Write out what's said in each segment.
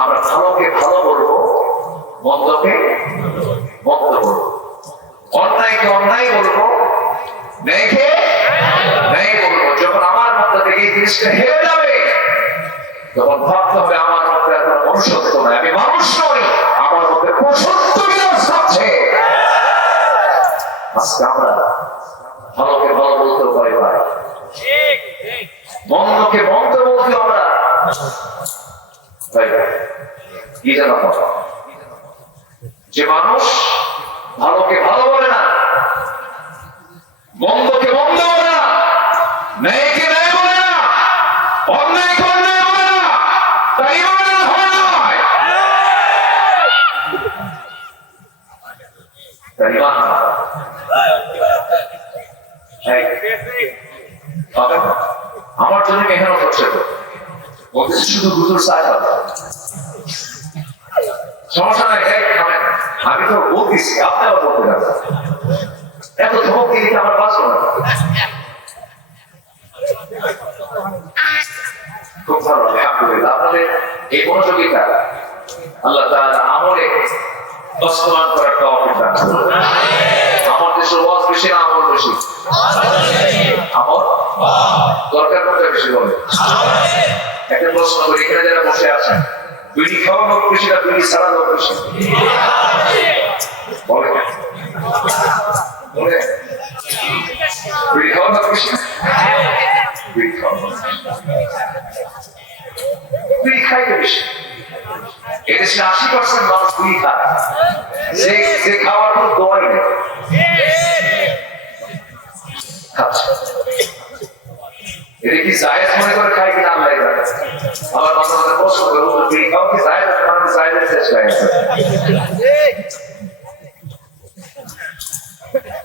আমরা ভালোকে ভালো বলবো, মন্দকে মন্দ বলবো, অন্যায়কে অন্যায় বলবো, ন্যায়কে ন্যায় বলবো। যখন আমার মধ্যে থেকে এই জিনিসটা হেরে যাবে, তখন ভাবতে হবে আমার মধ্যে এখন মনুষ্যত্ব নয়, আমি মানুষ নই, আমার মধ্যে পশুত্ব বিরাজ করছে। আজকে আমরা ভালোকে ভালো বলতেও পারি ভাই, মন্দকে মন্দ বলতেও আমরা কি জানা যে মানুষ ভালোকে ভালো বলে না, মন্দকে মন্দ বলে না, ন্যায়কে ন্যায় বলে না, অন্যায়কে অন্যায় বলে না, তাই বলে না হয় নয়, তাই আমার জন্য মেহনত হচ্ছে তো বলতেছি, শুধু গুজুর চায় সমস্যা নাই, আমি তো বলতেছি, আপনি আবার বলতে যাবেন, এত ধমক দিয়ে দিতে আমার বাঁচবো না। খুব ভালো লাগে আলহামদুলিল্লাহ আপনাদের এই মনোযোগিতা আল্লাহ তাআলা আমলে বাস্তবায়ন করার তৌফিক দান করুন। আমার দেশের ওয়াজ বেশি না আমল বেশি? আমল দরকার কোনটা বেশি বলে? একটা প্রশ্ন করি, এখানে যারা বসে আছেন, বিড়ি খাওয়া লোক বেশি না বিড়ি ছাড়া লোক বেশি? বলে বলে বিড়ি খাওয়া লোক বেশি? বিড়ি খাওয়া বিড়ি খাইতে বেশি। এদেশে 80% মানুষ বিড়ি খায়, যে খাওয়ার কোনো দোয়াই নেই, খাচ্ছে। এটা কি জায়েজ মনে করে খায় কিনা আল্লাহ জানে। আমার মাঝে মাঝে প্রশ্ন করে, বিড়ি খাওয়া কি জায়েজ? মানে জায়েজের চেষ্টা আছে।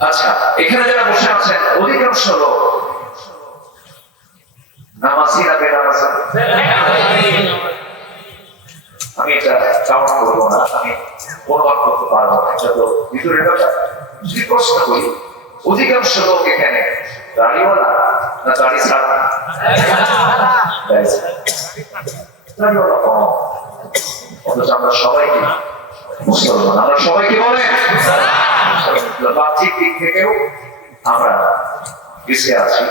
আচ্ছা, এখানে যারা বসে আছেন অধিকাংশ লোক নামাজি না বেনামাজি? আমি এটা কাউন্ট করবো না, আমি অনুমান করতে পারবো না, এটা তো ভিতরের ব্যাপার। যদি প্রশ্ন করি, অধিকাংশ লোক এখানে দাড়িওয়ালা না দাড়ি ছাড়া? দাড়িওয়ালা কম, অথচ আমরা সবাইকে মুসলমান, আমরা সবাইকে বলে বাহ্যিক দিক থেকেও আমরা পিছিয়ে আছি,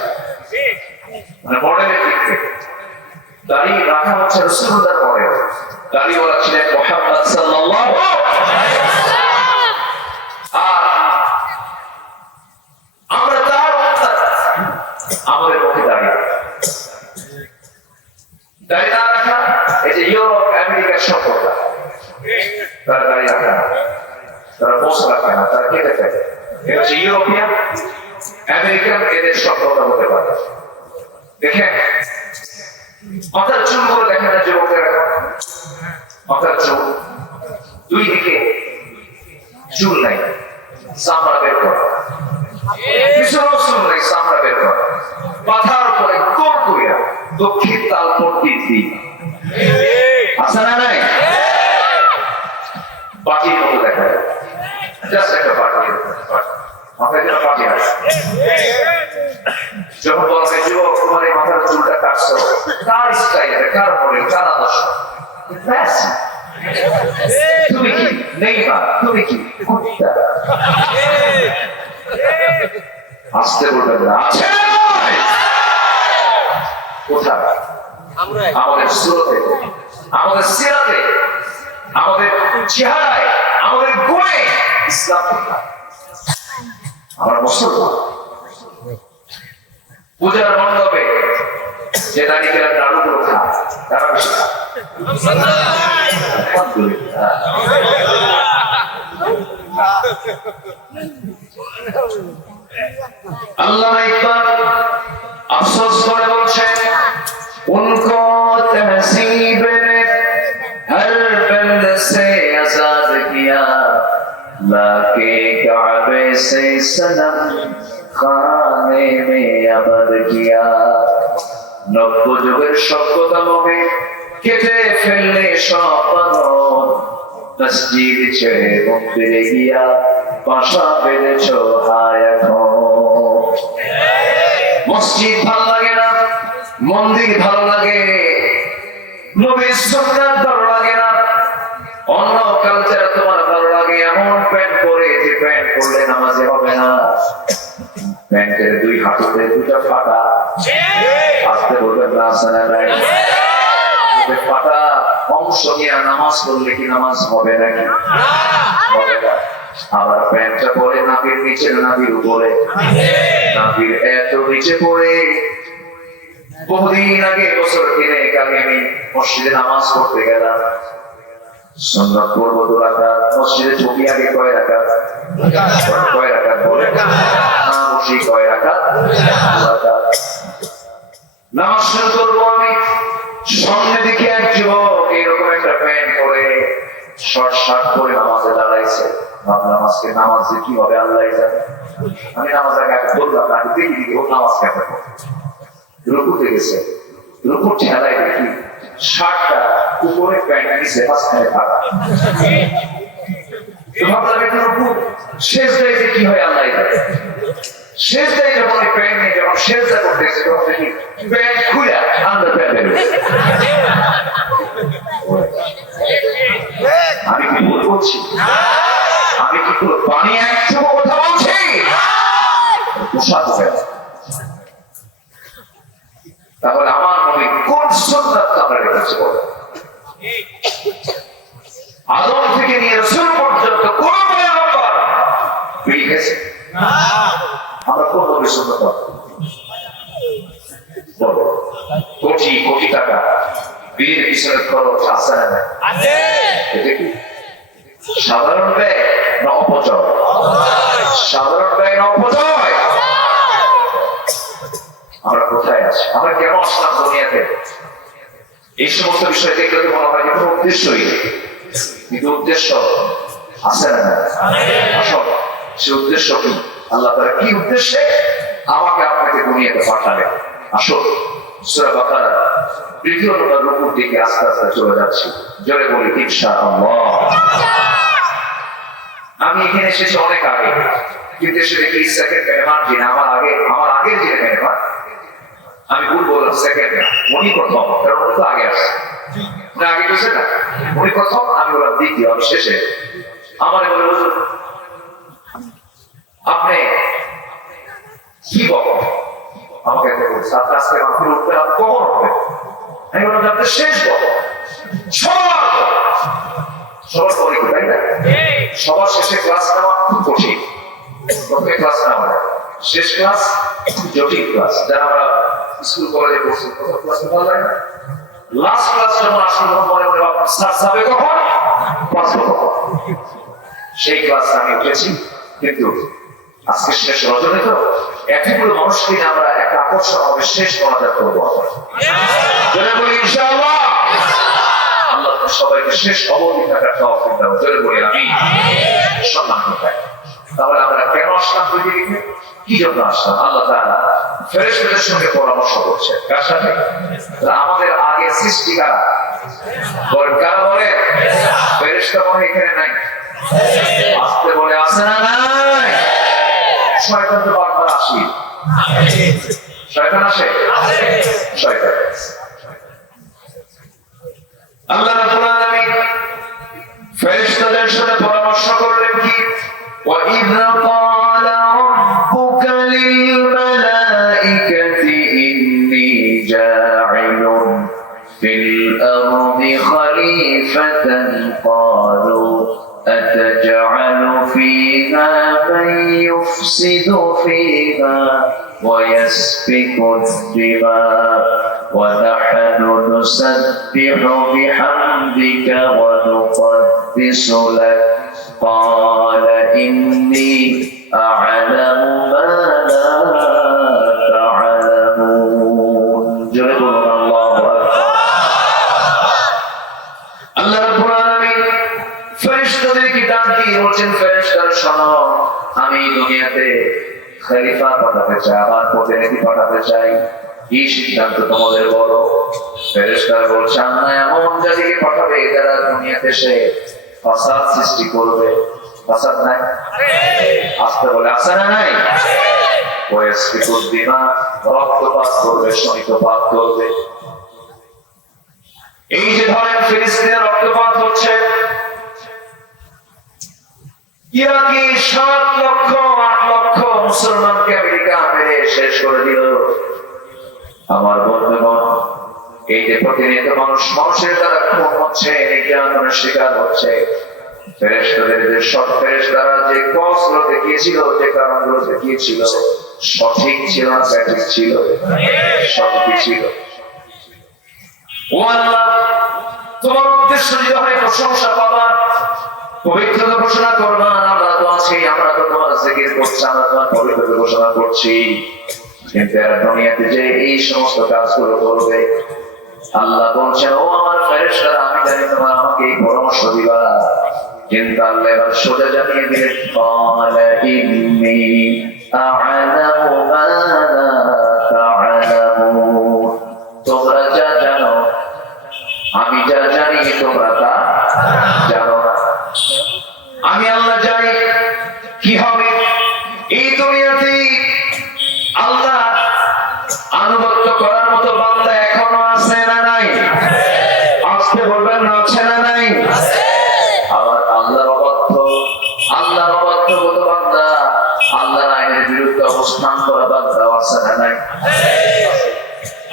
মানে মডেলের দিক থেকে। দাড়ি রাখা হচ্ছে রাসূলুল্লাহর পরে, দাড়িওয়ালা ছিলেন মুহাম্মদ সাল্লাল্লাহু আলাইহি ওয়াসাল্লাম। আর আমরা তার উম্মত, আমাদের পক্ষে দাড়ি না রাখা, এই যে ইউরোপ আমেরিকার সভ্যতা, তারা দাড়ি রাখে না, তারা মোষ রাখে না, তারা কেটে ফেলে। এটা হচ্ছে ইউরোপিয়ান আমেরিকান, এদের সভ্যতা হতে পারে। দেখেন মাথার চুল করে দেখেন না যুবকেরা, মাথার চুল দুই দিকে চুল নাই, চামড়া বের করা, পিছনেও চুল নাই, চামড়া বের করা, মাথার উপরে গোল করিয়া দক্ষিণ তাল পট্টির দিক আছে না নাই? পাটির মতো দেখা যায়, জাস্ট একটা পাটি, মাথায় যেন পাটি আছে। যখন বলা হয় যুবক তোমার এই মাথার চুলটা কাটছো, কার স্টাইলে, কার মডেল, কার আদর্শ? তুমি কি নেইমার? তুমি কি কুত্তা? আসতে বলবেন না, আছে কোথায়? আমাদের সুরতে, আমাদের সিরাতে, আমাদের চেহারায়, আমাদের গুণে ইসলাম কোথায়? আমরা মুসলমান। পূজার মণ্ডপে যে নারীকেরা নাড়ুগুলো খায়, তারা বেশি খায়। আল্লামা ইকবাল আফসোস করে বলছেন, উनको तहसीब ने हर बंद से आजाद किया, लाके काबे से सनम खाने में आबाद किया। নব্য যুগের সভ্যতা মোহে কেটে ফেললে সব বাঁধন, মসজিদ ছেড়ে মন্দিরে গিয়া বাসা বেঁধেছ হায় এখন। মসজিদ ভালো লাগে না, মন্দির ভালো লাগে, নবীর সুন্নাত ভালো লাগে না, প্যান্টের দুই হাঁটুতে দুটা ফাটা, আসতে বলবেন না আসলে নাই ফাটা অংশ নিয়ে নামাজ পড়লে কি নামাজ হবে নাকি? হবে না। আবার প্যান্টটা পরে নাভির নিচে নাভির উপরে, নাভির এত নিচে পড়ে বহুদিন আগে বছর তিনেক আগে আমি মসজিদে নামাজ পড়তে গেলাম। সুন্নাত পড়বো 2 রাকাত, মসজিদে ঢুকি আগে কয় রাকাত বলে না বসি কয় রাকাত? 2 রাকাত। নামাজ শুরু করবো আমি, সামনে দিকে এক যুবক এরকম একটা প্যান্ট পরে শর্ট শার্ট পরে নামাজে দাঁড়াইছে। ভাবলাম আজকে নামাজে কি হবে আল্লাহ জানে। আমি নামাজ আগে বললাম না, দেখি ও নামাজ কেমন রুকুতে গেছে, রুকু ঠেলায় দেখি শার্টটা উপরে প্যান্ট নিচে মাঝখানে থাকা। ভাবলাম এটা রুকু, শেষ দায়িত্বে কি হয় আল্লাহ জানে। শেষ দায় যখন প্যান্ট নিয়ে যখন শেষটা করতেছে তখন দেখি প্যান্ট খুলে আন্দার প্যান্ট বেরোচ্ছে। আমি কি ভুল বলছি? আমি কি পানি একটু কথা বলছি? তাহলে আমার নবী কোন সুন্নাত আমরা রেখেছি বলে? আদম থেকে নিয়ে রাসূল পর্যন্ত কোন পয়গম্বর লিখেছে? আমরা কোন নবীর সুন্নাত বলো? কোটি কোটি টাকা বীর পিছনে খরচ আছে না? আছে। এটা কি সাধারণ ব্যয় না অপচয়? সাধারণ ব্যয় না অপচয়? আমরা কোথায় আছি? আমরা কেন আসলাম দুনিয়াতে? এই সমস্ত বিষয় দেখলে তো মনে হয় যে কোনো উদ্দেশ্যই নেই, কিন্তু উদ্দেশ্য আছে না? আসল সে উদ্দেশ্য কি? আল্লাহ তাআলা কি উদ্দেশ্যে আমাকে আপনাকে দুনিয়াতে পাঠালেন? আসল সূরা বাকারা তৃতীয় নম্বর রুকুর দিকে আস্তে আস্তে চলে যাচ্ছি। জোরে বলি ইনশাআল্লাহ। আমি এখানে এসেছি অনেক আগে, কিন্তু এসে দেখি সেকেন্ড মেহমান যিনি আমার আগের যিনি মেহমান, আমি ভুল বললাম, সেকেন্ড না, উনি প্রথম, কারণ উনি তো আগে আসছে। উনি আগে গেছে না, উনি প্রথম, আমি বললাম দ্বিতীয়, আমি শেষে। আমার বলে হুজুর আপনি কি বলেন? আমাকে বলছে আপনার আজকে মাহফিল উঠবে, আপনি কখন উঠবেন? আমি বললাম আপনি শেষ বলেন। সবার পরে তাই না? সবার শেষে ক্লাস নেওয়া খুব কঠিন। প্রথমে ক্লাস নেওয়া হয়, শেষ ক্লাস জটিল ক্লাস, যারা আমরা স্কুল কলেজে পড়ছি প্রথম ক্লাস ভালো লাগে না। লাস্ট ক্লাস যখন আসলে মনে মনে স্যার যাবে কখন, বাঁচবো কখন, সেই ক্লাস আমি উঠেছি। কিন্তু আজকে শেষ রজনী তো এতগুলো মানুষকে আমরা একটা আকর্ষণ হবে শেষ মনাজাত করবো। বলি ইনশাআল্লাহ আল্লাহ সবাইকে শেষ অবধি থাকার তৌফিক দাও। জোরে বলি আমিন। সম্মান কোথায়? তাহলে আমরা কেন আসলাম পৃথিবীতে? কি জন্য আসলাম? আল্লাহ তাআলা ফেরেশতাদের সঙ্গে পরামর্শ করছে। কার সাথে? আমাদের আগে সৃষ্টি কারা? কারা বলে? ফেরেশতা মনে এখানে নাই, আসতে বলে আসে না নাই? শয়তান তো বারবার আসি, শয়তান আসে, শয়তান। আল্লাহ রাব্বুল আলামিন ফেরেশতাদের সাথে পরামর্শ করলেন কি? وَإِذْ قَالَ رَبُّكَ لِلْمَلَائِكَةِ إِنِّي جَاعِلٌ فِي الْأَرْضِ خَلِيفَةً قَالُوا أَتَجْعَلُ فِيهَا مَن يُفْسِدُ فِيهَا وَيَسْفِكُ الدِّمَاءَ وَنَحْنُ نُسَبِّحُ بِحَمْدِكَ وَنُقَدِّسُ لَكَ قَالَ إِنِّي أَعْلَمُ مَا لَا تَعْلَمُونَ জোরে বলুন আল্লাহু আকবার। আল্লাহ রাব্বুল আলামিন ফেরেশতাদেরকে ডাক দিয়ে বলেন, ফেরেশতারা শোনো, আমি দুনিয়াতে খলিফা পাঠাতে চাই, আমার প্রতিনিধি পাঠাতে চাই। এই সিদ্ধান্ত তোমাদের বড়। ফেরেশতারা বলছে আল্লাহ এমন জাতিকে পাঠাবে যারা দুনিয়াতে এসে ফাসাদ সৃষ্টি করবে। ফাসাদ নাই? আসতে বলে আছে না নাই? ওয়াসফিকুদ দিমা, রক্তপাত করবে, শনিকপাত করবে। এই যে ধরেন ফিলিস্তিনে রক্তপাত হচ্ছে, ইরাকি 7 লক্ষ 8 লক্ষ মুসলমানকে আমেরিকা মেরে শেষ করে দিল। আমার বন্ধুগণ, এই যে প্রতিনিয়ত মানুষের দ্বারা খুন হচ্ছে, নির্যাতনের শিকার হচ্ছে, ফেরেশতাদের যে সব ফেরেশতারা যে কসগুলো দেখিয়েছিল, যে কারণগুলো দেখিয়েছিল, সঠিক ছিল না ব্যাঠিক ছিল? সঠিক ছিল। ও আল্লাহ, তোমার উদ্দেশ্য যদি হয় প্রশংসা পাবা, পবিত্রতা ঘোষণা করবা, আমরা তো আছি, আমরা তো তোমার জিকির করছি, আমরা তোমার পবিত্রতা ঘোষণা করছি, কিন্তু এরা দুনিয়াতে যে এই সমস্ত কাজগুলো করবে, আল্লাহ বলছেন, ও আমার ফেরেশতারা, আমি জানি তোমার আমাকে এই পরামর্শ দিবা, কিন্তু আল্লাহ এবার সোজা জানিয়ে দিলেন, ক্বালা ইন্নী আ'লামু মা লা তা'লামুন, তোমরা যা জানো আমি যা জানি তোমরা তা জানো না। আমি আল্লাহ জানি কি হবে। এই দুনিয়াতে আল্লাহ আনুগত্য করার মতো বান্দা এখনো আছে না নাই? আসতে বলবেন না, আছে না নাই? আবার আল্লাহর অবাধ্য কত বান্দা, আল্লাহর আইনের বিরুদ্ধে অবস্থান করা বান্দা আছে না নাই?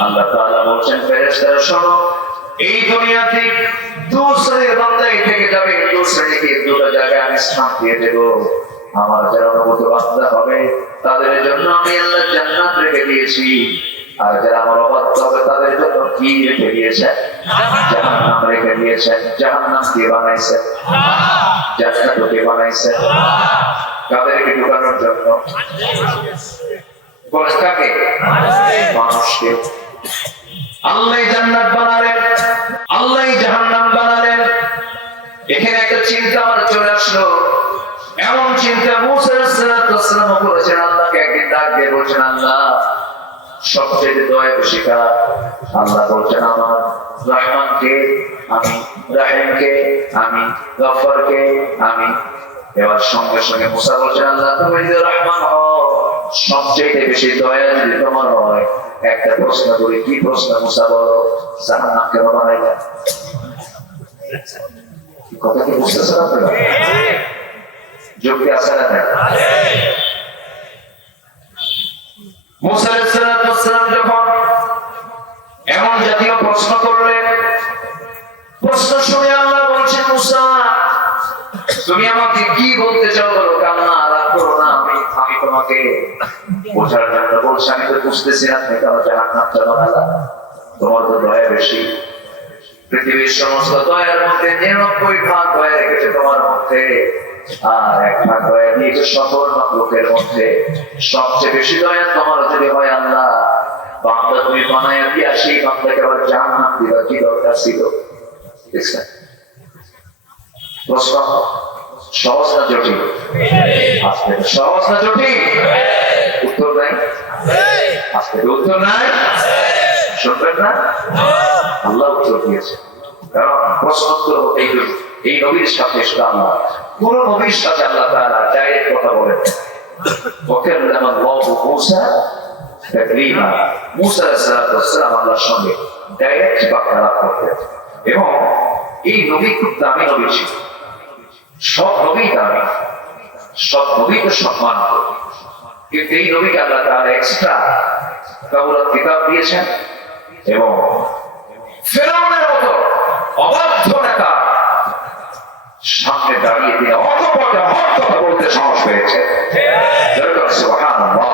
আল্লাহ তাআলা বলছেন, ফেরেশতারা শোনো, এই দুনিয়াতে দু শ্রেণীর বান্দা থেকে যাবে, দু শ্রেণীকে দুটো জায়গায় আমি স্থান দিয়ে দেব। আমার যারা অনুগত বান্দা হবে তাদের জন্য আমি আল্লাহ জান্নাত রেখে দিয়েছি, আর যারা আমার অবাধ্য হবে তাদের জন্য কি রেখে দিয়েছেন? জাহান্নাম রেখে দিয়েছেন। জাহান্নাম কে বানাইছে? জান্নাত কে বানাইছে? কাদেরকে ঢুকানোর জন্য? বলেন কাকে? মানুষকে। আল্লাহ জান্নাত বানালেন, আল্লাহ জাহান্নাম বানালেন। এখানে একটা চিন্তা আমার চলে আসলো, এমন চিন্তা মুসা আলাইহিস সালাম করেছেন। আল্লাহকে একদিন ডাক দিয়ে বলছেন, আল্লাহ সবচেয়ে দয়া বেশি কার? আল্লাহ বলছেন, আমার রহমানকে আমি, রাহিমকে আমি, গফফারকে আমি। এবার সঙ্গে সঙ্গে মুসা বলছেন, আল্লাহ তুমি যদি রহমান হও, সবচেয়ে বেশি দয়া যদি তোমার হয়, একটা প্রশ্ন করি। কি প্রশ্ন মুসা? বলো, জাহান্নাম কেন বানাইলেন? কথা কি বুঝতেছেন আপনারা? যুক্তি আছে না নাই? মুসা আলাইহিস সালাম যখন এমন জাতীয় প্রশ্ন করলেন, প্রশ্ন শুনে আল্লাহ বলছেন, মুসা তুমি আমাকে কি বলতে চাও বলো, কান্না রাগ করো না, আমি তোমাকে বোঝার জন্য বলছি। আমি তো বুঝতেছি না তুমি কেন জাহান্নাম চাও। আল্লাহ তোমার তো দয়া বেশি, পৃথিবীর সমস্ত দয়ার মধ্যে 99 ভাগ দয়া রেখেছে তোমার মধ্যে, আর 1 ভাগ দয়া দিয়েছে সকল মাখলুকের মধ্যে। সবচেয়ে বেশি দয়া তোমার যদি হয় আল্লাহ, বান্দা তুমি বানায়া দিয়া সেই বান্দাকে আবার জাহান্নাম দিবা, কি দরকার ছিল? দেখছেন প্রশ্ন সহজ না জটিল? আজকে সহজ না জটিল? উত্তর নাই, আজকে উত্তর নাই, শুনবেন না? আল্লাহ উত্তর দিয়েছে, কারণ প্রশ্ন উত্তর হতেই এই নবীর সাথে আল্লাহ, কোন নবীর সাথে আল্লাহ তাআলা ডাইরেক্ট কথা বলেন। ওয়াকাল্লামা আল্লাহু মূসা তাকলিমা, মূসা আলাইহিস সালাম আল্লাহর সঙ্গে ডাইরেক্ট বার্তালাপ করতেন। এবং এই নবী খুব দামি নবী ছিল। সব নবী দামি, সব নবীকে সম্মান করে, কিন্তু এই নবীকে আল্লাহ তাআলা এক্সট্রা তাওরাত কিতাব দিয়েছেন। এবং ফেরাউনের মতো অবাধ্য নেতা সামনে দাঁড়িয়ে দিয়ে অকপটে হক কথা বলতে সাহস পেয়েছে। সুবহানাল্লাহ।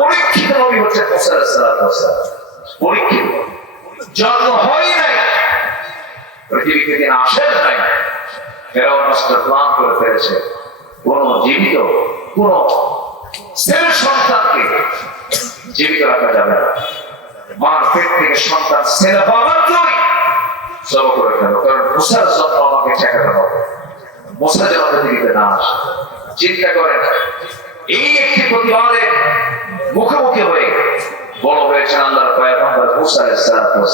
পরীক্ষিত নবী হচ্ছে মুসা আলাইহিস সালাম, পরীক্ষিত, জন্ম হয় নাই, পৃথিবীতে তিনি আসেন নাই, ফেরাউন মাস্টার প্ল্যান করে ফেলেছে কোন জীবিত কোন ছেলে সন্তানকে জীবিত রাখা যাবে না। মার পেট থেকে সন্তান ছেলে বাবার নয়, জব করে ফেল, কারণ মুসার জন্য আমাকে ঠেকাতে হবে, মুসা যেন পৃথিবীতে না আসে। চিন্তা করেন, এই একটি প্রতিবাদের মুখোমুখি হয়ে বড় হয়েছেন আল্লাহর পয়গম্বর মুসা আলাইহিস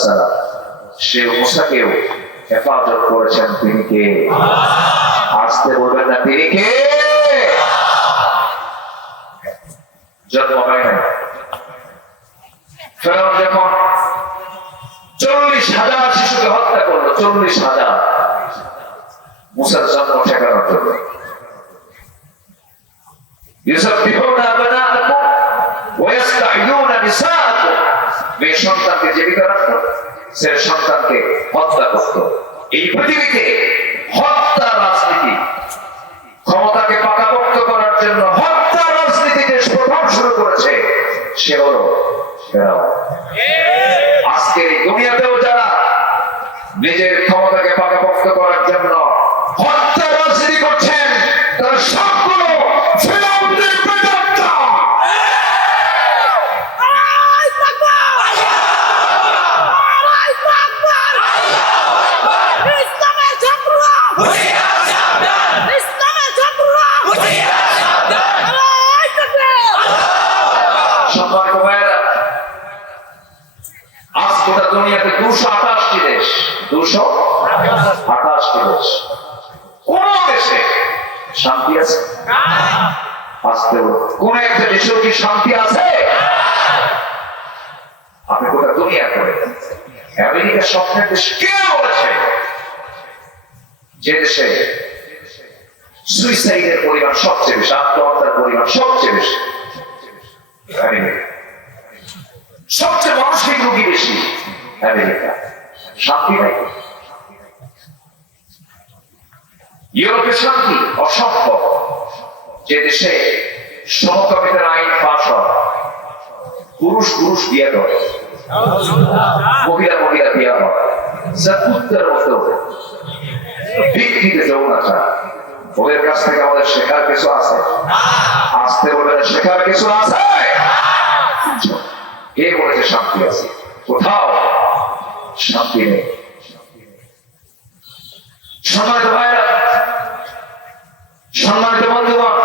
সালাম। সে মুসাকেও হেফাজত করেছেন। তিনি কে? আসতে বলবেন না, তিনি কে? জন্ম হয় নাই। ফেরাউন যখন 40,000 শিশুকে হত্যা করলো, 40,000 মুসার জন্ম ঠেকানোর জন্য, ইউসাব্বিহুনা আবনাআকুম ওয়া ইস্তাহয়ুনা নিসাআকুম। মেয়ে সন্তানকে জীবিত রাখতো, ছেলে সন্তানকে হত্যা করত। এই পৃথিবীতে হত্যা রাজনীতি, ক্ষমতাকে পাকাপোক্ত করার জন্য হত্যা রাজনীতি যে প্রথম শুরু করেছে সে হলো ফেরাউন। আজকে এই দুনিয়াতেও যারা নিজের ক্ষমতাকে পাকাপোক্ত করার জন্য হত্যা রাজনীতি করছেন তারা সবগুলো ফেরাউনের প্রেতাত্মা। আজ গোটা দুনিয়াতে 228টি দেশ, 228টি দেশ, কোন দেশে শান্তি আছে? আসতে কোন একটা দেশেও কি শান্তি আছে? আপনি গোটা দুনিয়া করে আমেরিকার স্বপ্নের দেশ কে বলেছে যে দেশে সুইসাইডের পরিমাণ সবচেয়ে বেশি, আত্মহত্যার পরিমাণ সবচেয়ে বেশি, সবচেয়ে মানসিক রোগী বেশি আমেরিকা, শান্তি নাই? ইউরোপের শান্তি অসম্ভব। যে দেশে সমকামিতার আইন পাস হয়, পুরুষ পুরুষ বিয়ে করে, মহিলা মহিলা বিয়ে হয়, কুত্তার মতো বিকৃত যৌনাচার, ওদের কাছ থেকে আমাদের শেখার কিছু আছে? আসতে বলবেন শেখার কিছু আছে? কে বলেছে শান্তি আছে? কোথাও শান্তি নেই। সম্মানিত ভাইরা, সম্মানিত বন্ধুগণ,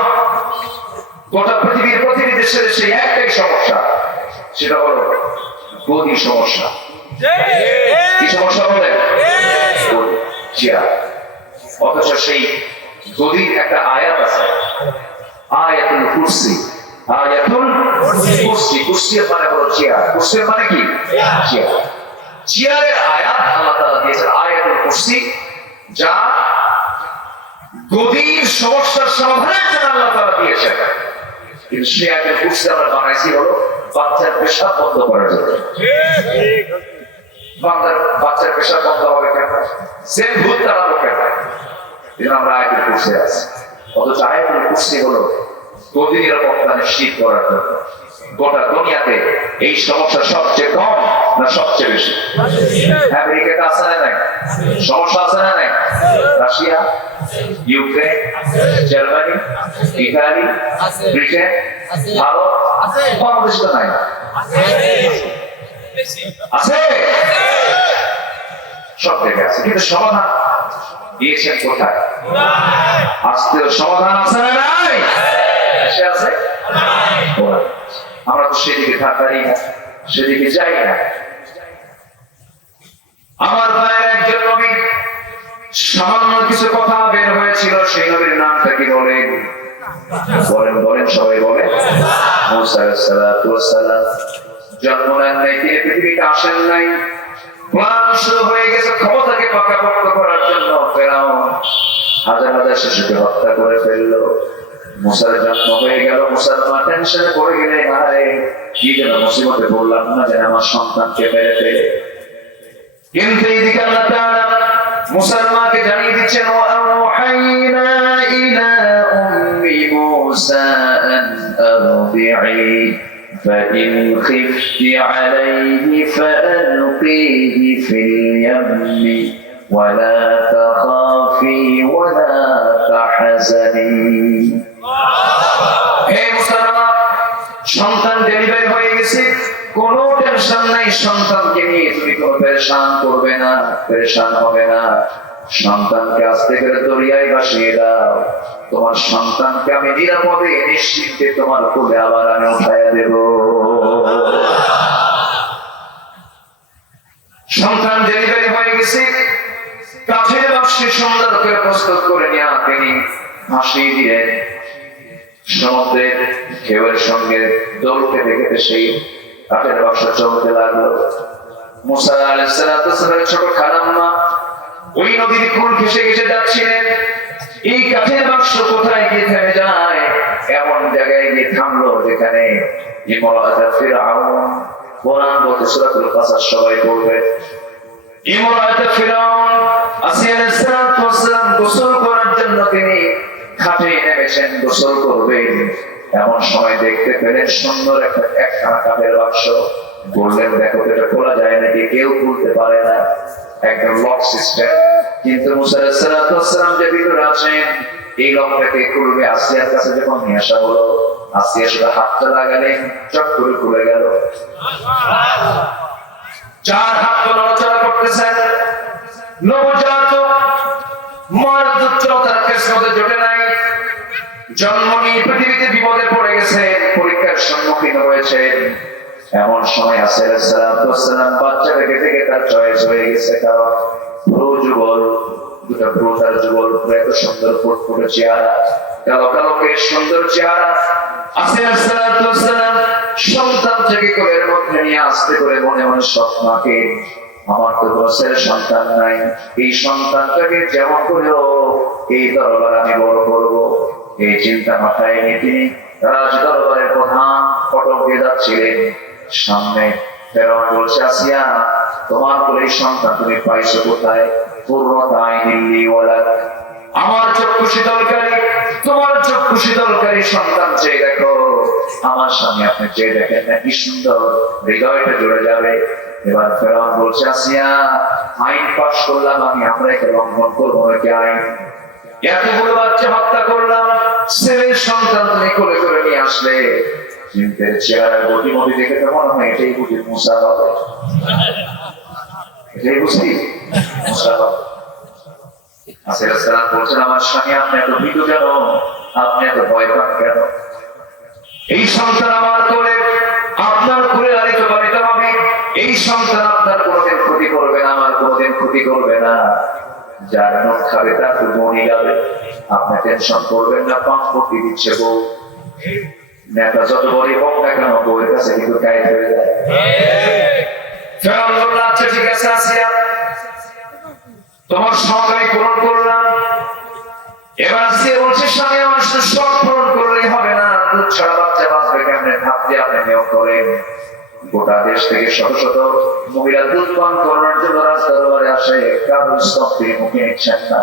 গোটা পৃথিবীর প্রতিটি দেশে দেশে একটাই সমস্যা, সেটা হলো গদি সমস্যা। কি সমস্যা বলে? চেয়ার। অথচ সেই গদির একটা আয়াত আছে, আয়াতুল কুরসি। আয়াতুল কুরসি, কুরসির মানে হলো চেয়ার। কুরসির মানে কি? চেয়ার। চেয়ারের আয়াত আল্লাহ তাআলা দিয়েছেন আয়াতুল কুরসি, যা গদির সমস্যার সমাধানের জন্য আল্লাহ তাআলা দিয়েছেন। কিন্তু সেই আয়াতুল কুরসি আমরা বানাইছি হলো বাচ্চার পেশাব বন্ধ করার জন্য। বাচ্চার পেশাব বন্ধ হবে কেন? সেম ভূত তাড়াবো কেন? আমরা আয়াতুল কুরসি আছে। অথচ আয়াতুল কুরসি হলো গদি নিরাপত্তা নিশ্চিত করার জন্য। গোটা দুনিয়াতে এই সমস্যা সবচেয়ে কম না সবচেয়ে বেশি? আমেরিকাতে আছে না নাই? সমস্যা আছে না নাই? Russia, Ukraine, Germany, Italy, Britain, Bharat, Bangladesh তো নাই? আছে, সব জায়গায় আছে। কিন্তু সমাধান দিয়েছেন কোথায়? আজকেও সমাধান আছে না নাই? আছে? আমরা তো সেদিকে থাকি না, সেদিকে যাই না। আমার ভাইয়ের একজন নবী সামান্য কিছু কথা বের হয়েছিল, সেই নবীর নামটা কি বলেন? বলেন বলেন, সবাই বলে। মুসা আলাইহিস সালাতু ওয়াস সালাম জন্ম নেন নাই, তিনি পৃথিবীতে আসেন নাই। প্ল্যান শুরু হয়ে গেছে ক্ষমতাকে পাকাপোক্ত করার জন্য। ফেরাউন হাজার হাজার শিশুকে হত্যা করে ফেললো। মুসার জন্ম হয়ে গেল, মুসার মা টেনশনে পড়ে গেলেন, আরে কি যেন মুসিবতে পড়লাম না যেন আমার সন্তানকে মেরে ফেলে। কিন্তু এইদিকে আল্লাহ তাআলা মুসার মাকে জানিয়ে দিচ্ছেন, ওয়াহাইনা ইলা উম্মি মুসা আন আরদি'i فإن خفت عليه فألقيه في اليم ولا تخافي ولا تحزني। হে মুসলমান, সন্তান ডেলিভারি হয়ে গেছে, কোনো টেনশন নাই। সন্তানকে নিয়ে তুমি কোনো পেরেশান করবে না, পেরেশান হবে না। সন্তানকে আস্তে করে দরিয়ায় ভাসিয়ে দাও। তোমার সন্তানকে আমি নিরাপদে নিশ্চিন্তে তোমার কোলে আবার আমি উঠাইয়া দেব। সন্তান ডেলিভারি হয়ে গেছে, কাঠের বাক্সে সুন্দর করে প্রস্তুত করে নিয়ে তিনি ভাসিয়ে দিলেন। সমুদ্রের ঢেউয়ের সঙ্গে দোল খেতে খেতে সেই কাঠের বাক্স চলতে লাগলো। মুসা আলাইহিস সালামের ছোট খালাম্মা ওই নদীর কুল ঘেঁষে ঘেঁষে যাচ্ছিলেন। এই কাঠের বাক্স কোথায় গিয়ে থেমে যায় এমন জায়গায় গিয়ে থামলো যেখানে ইমরাত ফিরআউন, কোরআন বলতে সূরাতুল কাসাস সবাই বলবে, ইমরাত ফিরআউন আসিয়া আলাইহিস সালাম গোসল করার জন্য তিনি খাটে নেমেছেন, গোসল করবেন। এমন সময় দেখতে পেলেন সুন্দর একখানা কাঠের বাক্স। বললেন, দেখো এটা খোলা যায় নাকি? কেউ খুলতে পারে না, একদম লক সিস্টেম। কিন্তু মুসা আলাইহিস সালাম যে ভিতরে আছেন, এই লকটাকে খুলবে। আসিয়ার কাছে যখন নিয়ে আসা হলো, আসিয়া শুধু হাতটা লাগালেন, চট করে খুলে গেল। চার হাত নড়াচড়া করতেছেন, নবজাত মার দুধটাও তার কিসমতে জোটে নাই। জন্ম নিয়ে পৃথিবীতে বিপদে পড়ে গেছে, পরীক্ষার সম্মুখীন হয়েছে। এমন সময় আসিয়া আলাইহিস সালাম বাচ্চাটাকে দেখে তার চয়েস হয়ে গেছে, কারণ ভ্রু যুগল, দুটা ভ্রু তার যুগল, এত সুন্দর ফুটফুটে চেহারা, কালো কালো কেশ, সুন্দর চেহারা। আসিয়া আলাইহিস সালাম সন্তান থেকে কোলের মধ্যে নিয়ে আসতে করে মনে মনে স্বপ্ন আঁকে, আমার তো বছরের সন্তান নাই, এই সন্তানটাকে যেমন করেও এই দরবার আমি বড় করবো। এই চিন্তা মাথায় নিয়ে তিনি রাজ দরবারের প্রধান ফটক দিয়ে যাচ্ছিলেন। সামনে ফেরাউন বলছে, আসিয়া তোমার কোলে সন্তান তুমি পাইছো কোথায়? আমার চক্ষু শীতলকারী, তোমার চক্ষু শীতলকারী সন্তান চেয়ে দেখো। আমার সামনে আপনি চেয়ে দেখেন না, কি সুন্দর, হৃদয়টা জুড়ে যাবে। এবার ফেরাউন বলছে, আসিয়া আইন পাশ করলাম আমি, আমরা একে লঙ্ঘন করবো নাকি আইন? এতগুলো বাচ্চা হত্যা করলাম, ছেলের সন্তান তুমি কোলে করে নিয়ে আসলে। চিন্তের চেহারা গতিমতি দেখে তো মনে হয় এটাই বুঝি মুসা হবে, এটাই বুঝি মুসা হবে। আসিয়া আলাইহিস সালাম বলছেন, আমার স্বামী আপনি এত ভীতু কেন? আপনি এত ভয় পান কেন? এই সন্তান আমার কোলে, আপনার কোলে লালিত পালিত হবে। এই সন্তান আপনার কোনোদিন ক্ষতি করবে না, আমার কোনোদিন ক্ষতি করবে না। যার নখ খাবে তার বনি যাবে, আপনি টেনশন করবেন না। পাঁচ কোটি দিচ্ছে বউ, নেতা যত বড়ই হোক না কেন, বউয়ের কাছে কিন্তু গায়ে হয়ে যায়। ফেরাউন বলল, আচ্ছা ঠিক আছে আসিয়া, তোমার শখ আমি পূরণ করলাম। এবার আসিয়া বলছে, স্বামী আমার শুধু শখ পূরণ করলেই হবে না, দুধ ছাড়া বাচ্চা বাঁচবে কেমনে? ভাবতে আপনি নিয়োগ করেন। গোটা দেশ থেকে শত শত মহিলা দুধ পান করার জন্য রাস্তা দরবারে আসে, কারোর স্তব্ধে মুখে নিচ্ছেন না।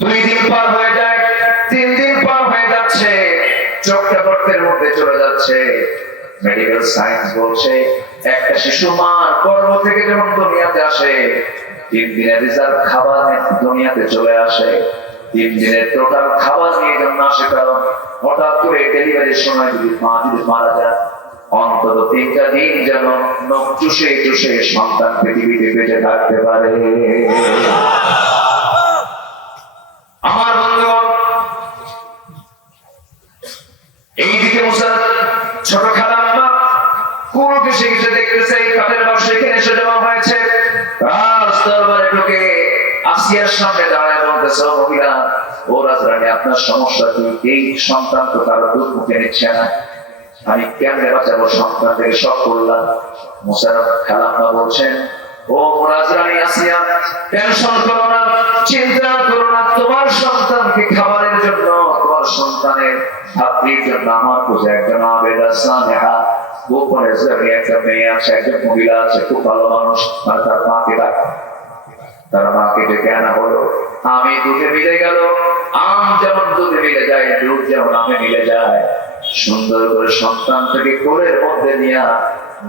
2 দিন পার হয়ে যায়, 3 দিন পার হয়ে যাচ্ছে, চোখটা গর্তের মধ্যে চলে যাচ্ছে। মেডিকেল সায়েন্স বলছে, একটা শিশু মার গর্ভ থেকে যখন দুনিয়াতে আসে, 3 দিনের রিজার্ভ খাবার দুনিয়াতে চলে আসে। 3 দিনের টোটাল খাবার নিয়ে যখন আসে, কারণ হঠাৎ করে ডেলিভারির সময় যদি মা মারা যায়, অন্তত 3টা দিন যেন নখ চুষে চুষে সন্তান পৃথিবীতে বেঁচে থাকতে পারে। আমার বন্ধুগণ, এইদিকে মুসা ছোট খালাম্মা কোনো কিছু কিছু দেখতেছে, এই কাঠের বাক্স এখানে এসে জমা হয়েছে। রাজ দরবারে ঢুকে আসিয়ার সামনে দাঁড়ায় বলতেছে, মহিলা ও রাজরানী, আপনার সমস্যা কি? এই সন্তান তো কারো দুধ মুখে নিচ্ছে না, আমি কেমনে বাঁচাবো? সন্তান থেকে সব করলাম। মুসা খালাম্মা বলছেন, ও রাজরানী আসিয়া, টেনশন করো না, চিন্তা করো না, তোমার সন্তানকে খাবারের জন্য, তোমার সন্তানের ভাতৃর জন্য আমার পূজা একজন আবেদা সানেহা গোপনে একটা মেয়ে আছে, একজন মহিলা আছে, খুব ভালো মানুষ, আর তার মাকে ডাকা। তার মাকে ডেকে আনা হলো। আমি দুধে মিলে গেল, আম যেমন দুধে মিলে যায়, দুধ যেমন আমে মিলে যায়। সুন্দর করে সন্তান থেকে কোলের মধ্যে নিয়ে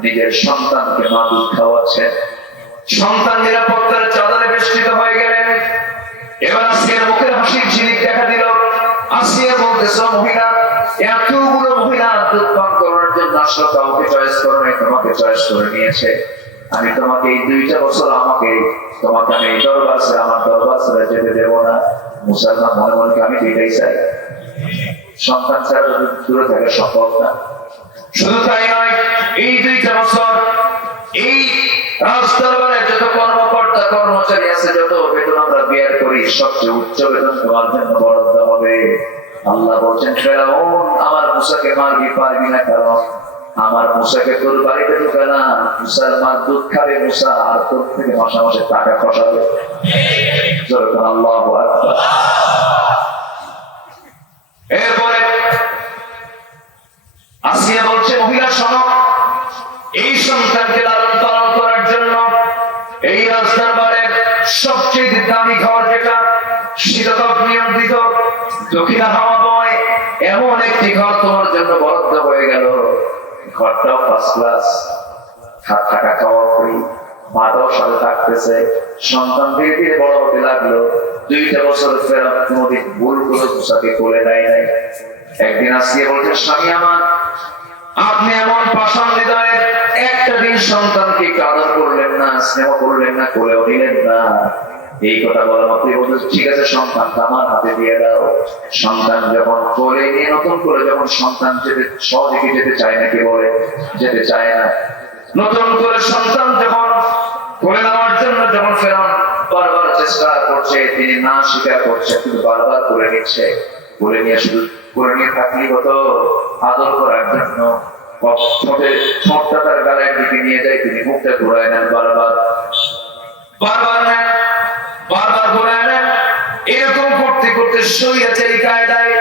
নিজের সন্তানকে মা দুধ খাওয়াচ্ছেন। সন্তান নিরাপত্তার চাদরে বেষ্টিত হয়ে গেলেন। এবার আসিয়ার মুখের হাসির ঝিলিক দেখা দিল। আসিয়া বলতেছ, মহিলা, এতগুলো মহিলা দুধ পান করার জন্য আসলে কাউকে চয়েস করে নাই, তোমাকে চয়েস করে নিয়েছে। আমি তোমাকে এই 2টা বছর তোমাকে আমি এই দরবার ছেড়ে, আমার দরবার ছেড়ে যেতে দেবো না। মুসলমান মনে মনে আমি দিতেই চাই, সন্তান ছাড়া দূরে থাকা সম্ভব না। শুধু তাই নয়, এই 2টা বছর এই রাজ দরবারে যত কর্মকর্তা কর্মচারী আছে, যত বেতন আমরা বিয়ার করি, সবচেয়ে উচ্চ বেতন তোমার জন্য বরাদ্দ হবে। আল্লাহ বলছেন, ফেরাউন আমার মুসাকে মারবি, পারবি না, কারণ আমার মুসাকে তোর বাড়িতে ঢুকে না, মুসার মা দুধ খাবে মুসা, আর তোর থেকে মাসে মাসে টাকা খসাবে। আল্লাহু আকবার। এরপরে দামি ঘর যেটা শীততাপ নিয়ন্ত্রিত, দক্ষিণা হাওয়া বয়, এমন একটি ঘর তোমার জন্য বরাদ্দ হয়ে গেল। ঘরটাও ফার্স্ট ক্লাস, থাকা খাওয়া ফ্রি, মাটাও সাথে থাকতেছে। সন্তান ধীরে ধীরে বড় হতে লাগলো। 2টা বছর ফেরা কোনোদিন ভুল করে পোশাকে কোলে নেয় নাই। একদিন আসিয়ে বলছে, স্বামী আমার, আপনি এমন পাষাণ হৃদয়ের, একটা দিন সন্তানকে আদর করলেন না, স্নেহ করলেন না, কোলেও নিলেন না। এই কথা বলা মাত্র বলছে, ঠিক আছে সন্তানটা আমার হাতে দিয়ে দাও। সন্তান যখন কোলে নিয়ে নতুন করে যখন সন্তান যেতে সহজে যেতে চায় না, কে বলে যেতে চায় না। নতুন করে সন্তান যখন কোলে নেওয়ার জন্য যখন ফেরাউন বারবার চেষ্টা করছে, তিনি না স্বীকার করছে, কিন্তু বারবার করে নিচ্ছে। কোলে নিয়ে শুধু করে নিয়ে থাকলেই হতো, আদর করার জন্য ঠোঁটটা তার গালের দিকে নিয়ে যায়, তিনি মুখটা ঘুরায় নেন, বারবার নেন, বারবার ঘুরায় নেন। এরকম করতে করতে শরীয়তের কায়দায়